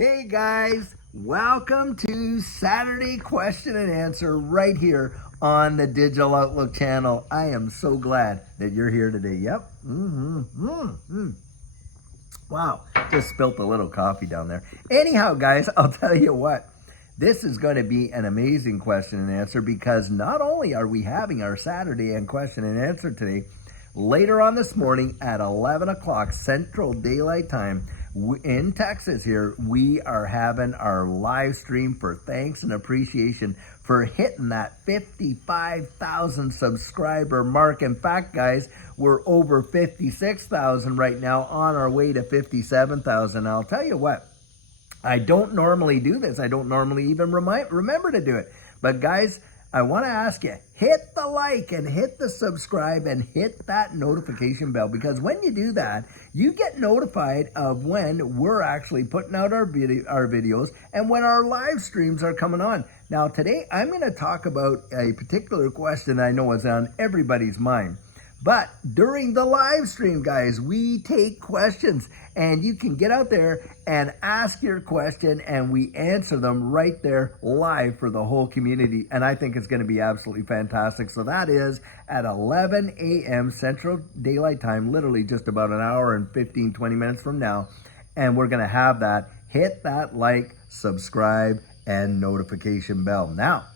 Hey guys, welcome to Saturday Question and Answer right here on the Digital Outlook channel. I am so glad that you're here today. Yep. Wow, just spilt a little coffee down there. Anyhow, guys, I'll tell you what. This is going to be an amazing question and answer because not only are we having our Saturday and question and answer today, later on this morning at 11 o'clock Central Daylight Time in Texas here, we are having our live stream for thanks and appreciation for hitting that 55,000 subscriber mark. In fact, guys, we're over 56,000 right now, on our way to 57,000. I'll tell you what, I don't normally do this. I don't normally even remember to do it. But guys, I want to ask you, hit the like and hit the subscribe and hit that notification bell, because when you do that, you get notified of when we're actually putting out our videos and when our live streams are coming on. Now, today I'm going to talk about a particular question I know is on everybody's mind. But during the live stream, guys, we take questions, and you can get out there and ask your question, and we answer them right there live for the whole community. And I think it's going to be absolutely fantastic. So that is at 11 a.m. Central Daylight Time, literally just about an hour and 15, 20 minutes from now. And we're going to have that. Hit that like, subscribe, and notification bell. Now,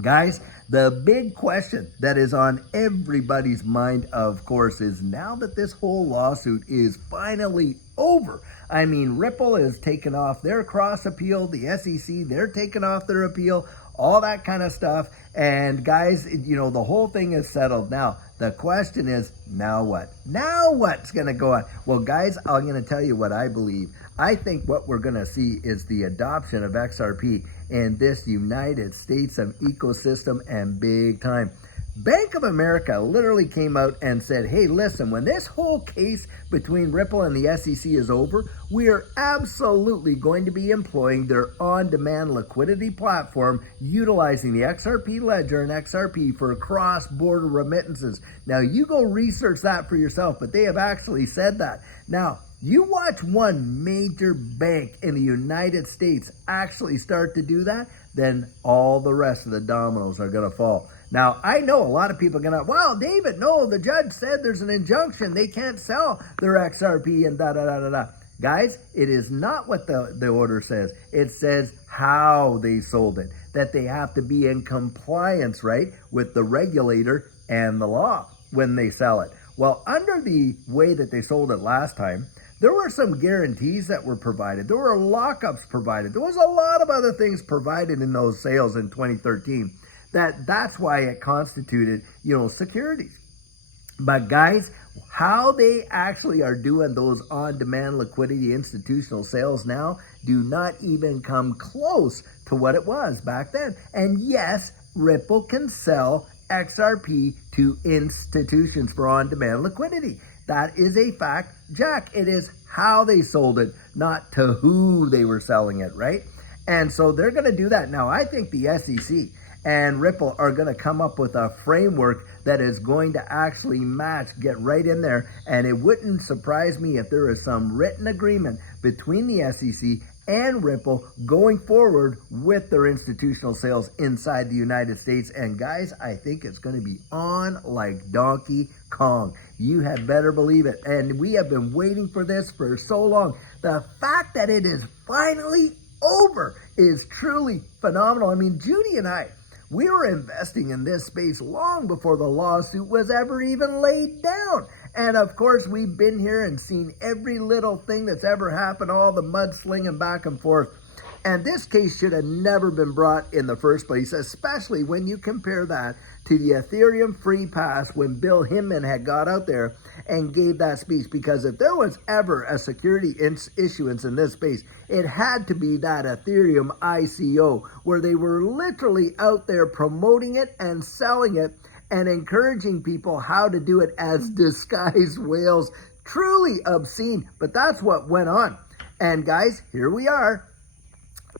guys, the big question that is on everybody's mind, of course, is now that this whole lawsuit is finally over. I mean, Ripple is taking off their cross appeal, the SEC, they're taking off their appeal, all that kind of stuff. And guys, you know, the whole thing is settled. Now, the question is, now what? Now what's going to go on? Well, guys, I'm going to tell you what I believe. I think what we're going to see is the adoption of XRP in this United States of ecosystem, and big time. Bank of America literally came out and said, hey, listen, when this whole case between Ripple and the SEC is over, we are absolutely going to be employing their on-demand liquidity platform, utilizing the XRP ledger and XRP for cross-border remittances. Now, you go research that for yourself, but they have actually said that. Now, you watch one major bank in the United States actually start to do that, then all the rest of the dominoes are going to fall. Now, I know a lot of people are going to, well, David, no, the judge said there's an injunction. They can't sell their XRP and da-da-da-da-da. Guys, it is not what the order says. It says how they sold it, that they have to be in compliance, right, with the regulator and the law when they sell it. Well, under the way that they sold it last time, there were some guarantees that were provided. There were lockups provided. There was a lot of other things provided in those sales in 2013. That's why it constituted, you know, securities. But guys, how they actually are doing those on-demand liquidity institutional sales now do not even come close to what it was back then. And yes, Ripple can sell XRP to institutions for on-demand liquidity. That is a fact, Jack. It is how they sold it, not to who they were selling it, right? And so they're going to do that. Now, I think the SEC and Ripple are going to come up with a framework that is going to actually match, get right in there. And it wouldn't surprise me if there is some written agreement between the SEC and Ripple going forward with their institutional sales inside the United States. And guys, I think it's going to be on like Donkey Kong. You had better believe it. And we have been waiting for this for so long. The fact that it is finally over is truly phenomenal. I mean, Judy and I, we were investing in this space long before the lawsuit was ever even laid down. And of course, we've been here and seen every little thing that's ever happened, all the mudslinging back and forth. And this case should have never been brought in the first place, especially when you compare that to the Ethereum free pass when Bill Hinman had got out there and gave that speech. Because if there was ever a security issuance in this space, it had to be that Ethereum ICO, where they were literally out there promoting it and selling it and encouraging people how to do it as disguised whales. Truly obscene, but that's what went on. And guys, here we are.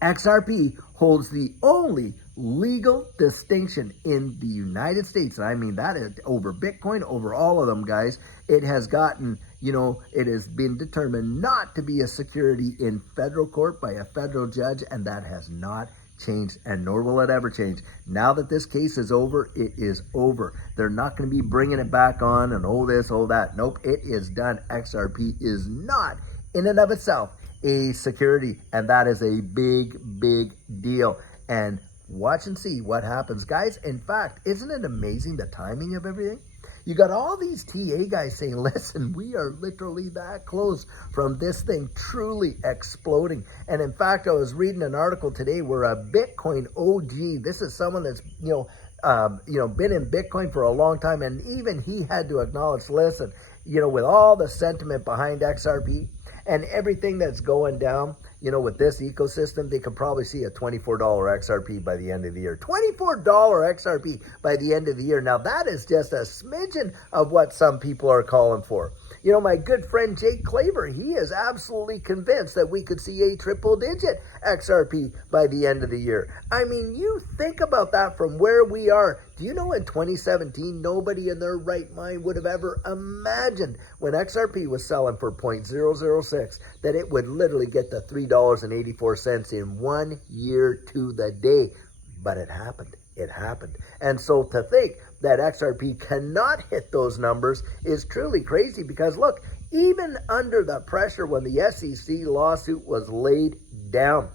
XRP holds the only legal distinction in the United States. And I mean that is over Bitcoin, over all of them, guys. It has gotten it has been determined not to be a security in federal court by a federal judge, and that has not changed, and nor will it ever change. Now that this case is over, it is over. They're not going to be bringing it back on and this, that. Nope, it is done. XRP is not in and of itself a security, and that is a big, big deal. And watch and see what happens, guys. In fact, isn't it amazing the timing of everything? You got all these TA guys saying, listen, we are literally that close from this thing truly exploding. And in fact, I was reading an article today where a Bitcoin OG, this is someone that's, been in Bitcoin for a long time, and even he had to acknowledge, listen, with all the sentiment behind XRP and everything that's going down, with this ecosystem, they could probably see a $24 XRP by the end of the year. $24 XRP by the end of the year. Now, that is just a smidgen of what some people are calling for. My good friend Jake Claver, he is absolutely convinced that we could see a triple-digit XRP by the end of the year. I mean, you think about that from where we are. Do you know in 2017, nobody in their right mind would have ever imagined when XRP was selling for 0.006 that it would literally get to $3.84 in 1 year to the day. But it happened. It happened. And so to think that XRP cannot hit those numbers is truly crazy, because look, even under the pressure when the SEC lawsuit was laid down,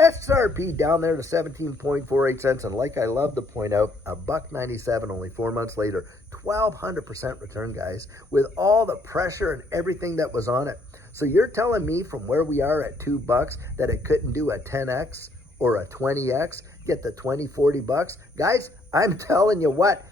XRP down there to 17.48 cents, and like I love to point out, $1.97 only 4 months later, 1,200% return, guys, with all the pressure and everything that was on it. So you're telling me from where we are at $2 that it couldn't do a 10x or a 20x, get the 20, 40 bucks? Guys, I'm telling you what,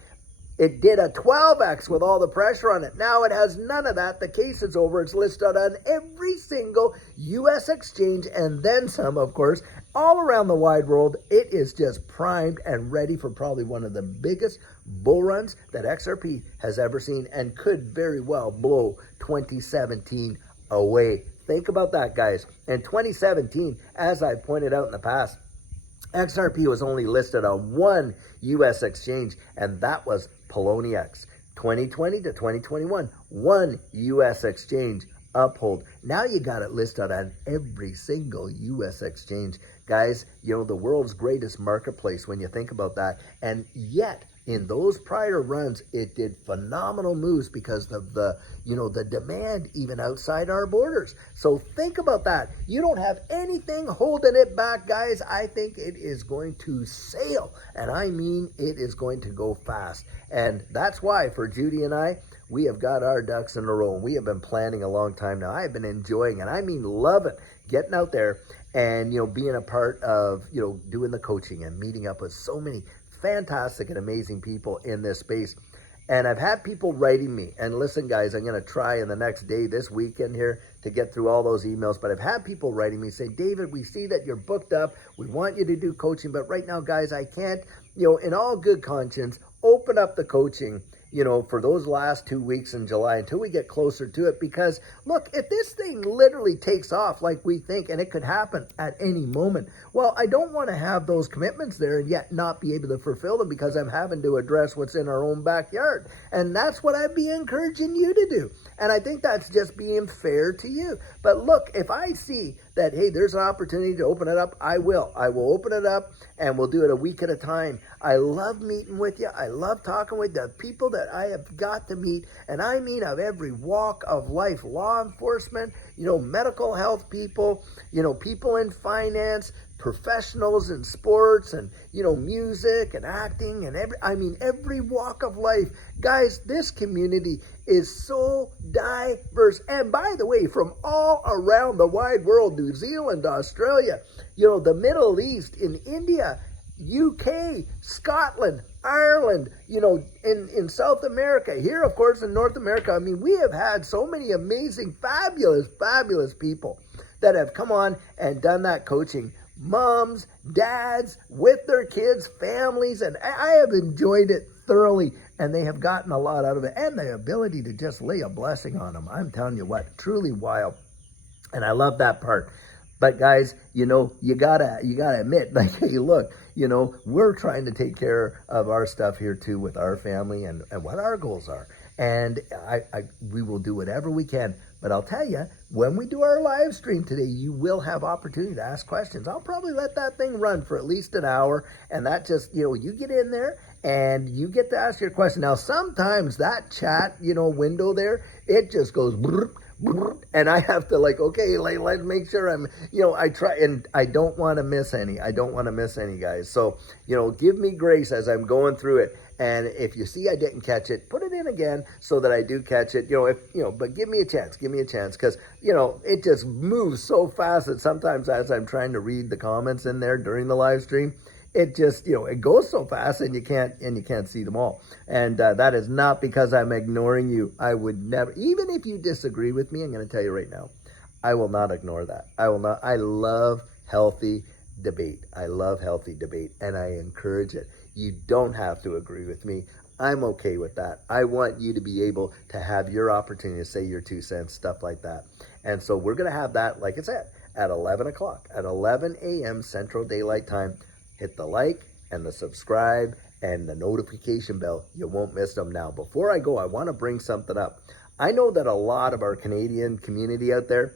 it did a 12x with all the pressure on it. Now it has none of that. The case is over. It's listed on every single U.S. exchange, and then some, of course, all around the wide world. It is just primed and ready for probably one of the biggest bull runs that XRP has ever seen, and could very well blow 2017 away. Think about that, guys. In 2017, as I pointed out in the past, XRP was only listed on one U.S. exchange, and that was Poloniex. 2020 to 2021, one U.S. exchange, Uphold. Now you got it listed on every single U.S. exchange. Guys, the world's greatest marketplace when you think about that. And yet, in those prior runs, it did phenomenal moves because of the demand even outside our borders. So think about that. You don't have anything holding it back, guys. I think it is going to sail, and I mean it is going to go fast. And that's why for Judy and I, we have got our ducks in a row. We have been planning a long time now. I have been enjoying, and I mean loving, getting out there and being a part of doing the coaching and meeting up with so many fantastic and amazing people in this space. And I've had people writing me, and listen, guys, I'm going to try in the next day, this weekend here, to get through all those emails. But I've had people writing me say, David, we see that you're booked up. We want you to do coaching, but right now, guys, I can't, in all good conscience, open up the coaching for those last 2 weeks in July until we get closer to it. Because look, if this thing literally takes off like we think, and it could happen at any moment, well, I don't want to have those commitments there and yet not be able to fulfill them, because I'm having to address what's in our own backyard. And that's what I'd be encouraging you to do. And I think that's just being fair to you. But look, if I see that, hey, there's an opportunity to open it up, I will open it up, and we'll do it a week at a time. I love meeting with you. I love talking with the people that I have got to meet, and I mean of every walk of life: law enforcement, medical health people, people in finance, professionals in sports, and music and acting, and every walk of life. Guys, this community is so diverse, and by the way, from all around the wide world: New Zealand, Australia, the Middle East, in India, UK, Scotland, Ireland, in South America, here, of course, in North America. I mean, we have had so many amazing, fabulous people that have come on and done that coaching. Moms, dads, with their kids, families, and I have enjoyed it thoroughly, and they have gotten a lot out of it, and the ability to just lay a blessing on them. I'm telling you what, truly wild, and I love that part. But guys, you gotta admit, like, hey, look, we're trying to take care of our stuff here too with our family and what our goals are. And we will do whatever we can. But I'll tell you, when we do our live stream today, you will have opportunity to ask questions. I'll probably let that thing run for at least an hour. And that just, you get in there and you get to ask your question. Now, sometimes that chat, window there, it just goes brrr, brrr, and I have to okay, let's make sure I'm, I try, and I don't want to miss any. I don't want to miss any, guys. So, give me grace as I'm going through it. And if you see I didn't catch it, put it in again so that I do catch it. But give me a chance. Give me a chance, because it just moves so fast that sometimes as I'm trying to read the comments in there during the live stream, it just it goes so fast and you can't see them all. And that is not because I'm ignoring you. I would never, even if you disagree with me, I'm going to tell you right now, I will not ignore that. I will not. I love healthy debate. I love healthy debate, and I encourage it. You don't have to agree with me. I'm okay with that. I want you to be able to have your opportunity to say your 2 cents, stuff like that. And so we're going to have that, like I said, at 11 o'clock, at 11 a.m. Central Daylight Time. Hit the like and the subscribe and the notification bell. You won't miss them. Now, before I go, I want to bring something up. I know that a lot of our Canadian community out there,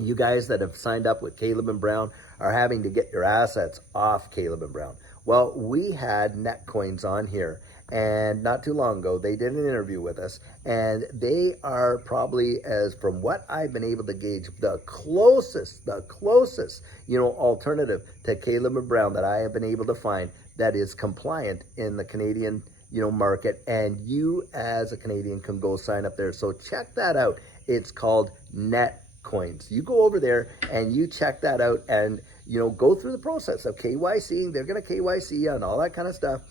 you guys that have signed up with Caleb and Brown, are having to get your assets off Caleb and Brown. Well, we had Netcoins on here, and not too long ago, they did an interview with us, and they are probably, as from what I've been able to gauge, the closest, alternative to Caleb and Brown that I have been able to find that is compliant in the Canadian, market. And you as a Canadian can go sign up there. So check that out. It's called Netcoins. You go over there and you check that out, and go through the process of KYC. They're going to KYC you and all that kind of stuff.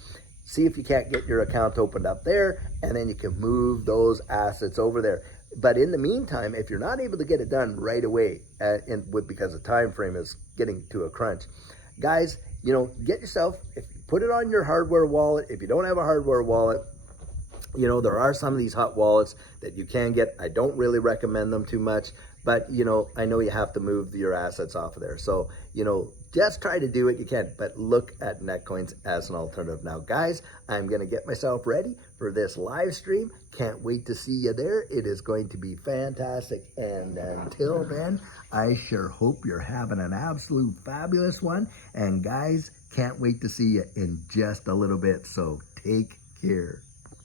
See if you can't get your account opened up there, and then you can move those assets over there. But in the meantime, if you're not able to get it done right away, because the time frame is getting to a crunch, guys, get yourself, put it on your hardware wallet. If you don't have a hardware wallet, there are some of these hot wallets that you can get. I don't really recommend them too much, but, I know you have to move your assets off of there. So, just try to do what you can, but look at Netcoins as an alternative. Now, guys, I'm going to get myself ready for this live stream. Can't wait to see you there. It is going to be fantastic. And until then, I sure hope you're having an absolute fabulous one. And guys, can't wait to see you in just a little bit. So take care.